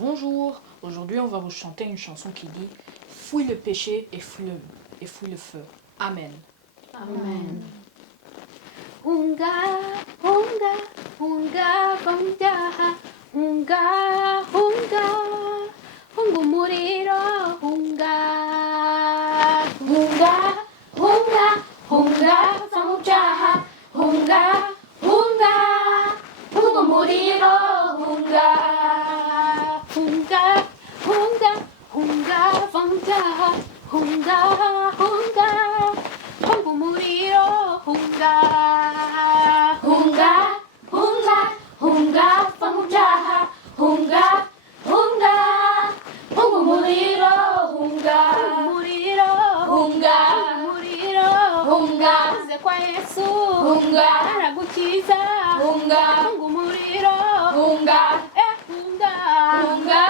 Bonjour, aujourd'hui on va vous chanter une chanson qui dit « Fouille le péché et fouille le feu ». Amen. Amen. Hunga, hunga, hunga, hunga, hunga, hunga, hunga umuriro, hunga, hunga, hunga, hunga, samujaha, hunga, hunga, hunga umuriro, hunga, hunga, hunga, hunga, samujaha, hunga, hunga, hunga umuriro, hunga, hunga, hunga, hunga, samujaha, hunga, hunga, hunga umuriro, hunga, umuriro, hunga, umuriro, hunga, uze kwa Yesu, hunga, aragukiza, hunga, hunga umuriro, hunga, hunga, hunga,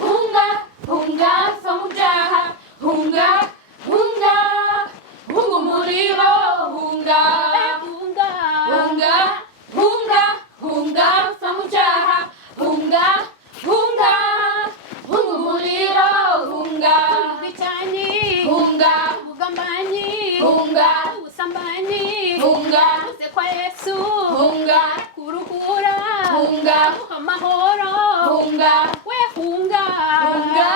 hunga, hunga, samujaha, hunga, hunga, hunga umuriro, hunga, hunga, hunga, hunga, hunga, samujaha, hunga, hunga, hunga umuriro, hunga, ubwicanyi, hunga, ubugambanyi, hunga, ubusambanyi, hunga, uze kwa Yesu, hunga, kuruhura, hunga, amahoro, hunga, we hunga, hunga,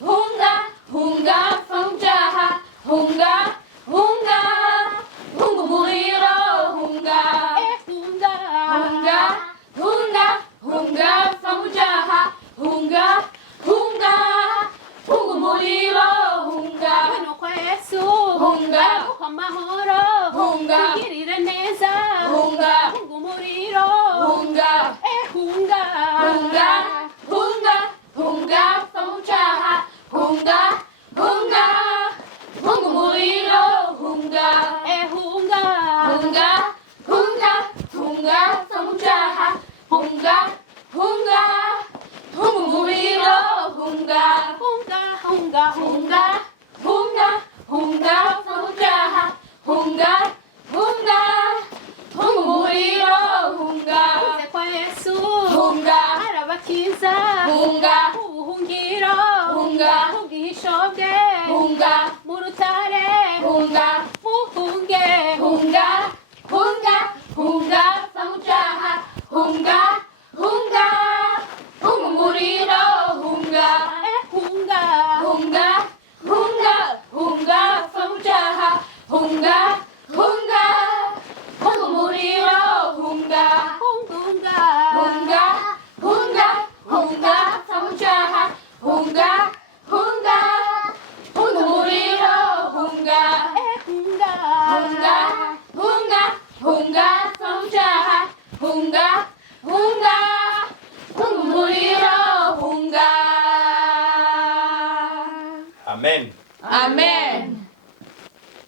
hunga, hunga, samujaha, hunga, hunga, hunga umuriro, hunga, hunga, hunga, hunga, hunga, samujaha, hunga, hunga, hunga umuriro, hunga, weno kwa Yesu, hunga, amahoro, hunga, ugirire neza, hunga, hunga umuriro, hunga, hunga, hunga, hunga, hunga, samujaha, hunga, hunga, hunga umuriro, hunga, hunga, hunga, hunga, hunga, samujaha, hunga, hunga, hunga umuriro, hunga, hunga, hunga, hunga, hunga, hunga, samujaha, hunga, hunga, hunga umuriro, hunga, uze kwa Yesu, hunga, arabakiza, hunga, ubuhungiro, hunga, ubwihisho bwe, hunga, mu rutare, hunga, muhunge, hunga, hunga, hunga, samujaha, hunga, hunga, hunga umuriro, hunga, hunga, hunga, hunga, hunga, samujaha, hunga, hunga, hunga umuriro, hunga, hunga, hunga, hunga, hunga, samujaha, hunga, hunga, hunga umuriro, hunga, hunga, hunga, hunga, hunga, samujaha, hunga, hunga, hunga umuriro, hunga. Amen. Amen.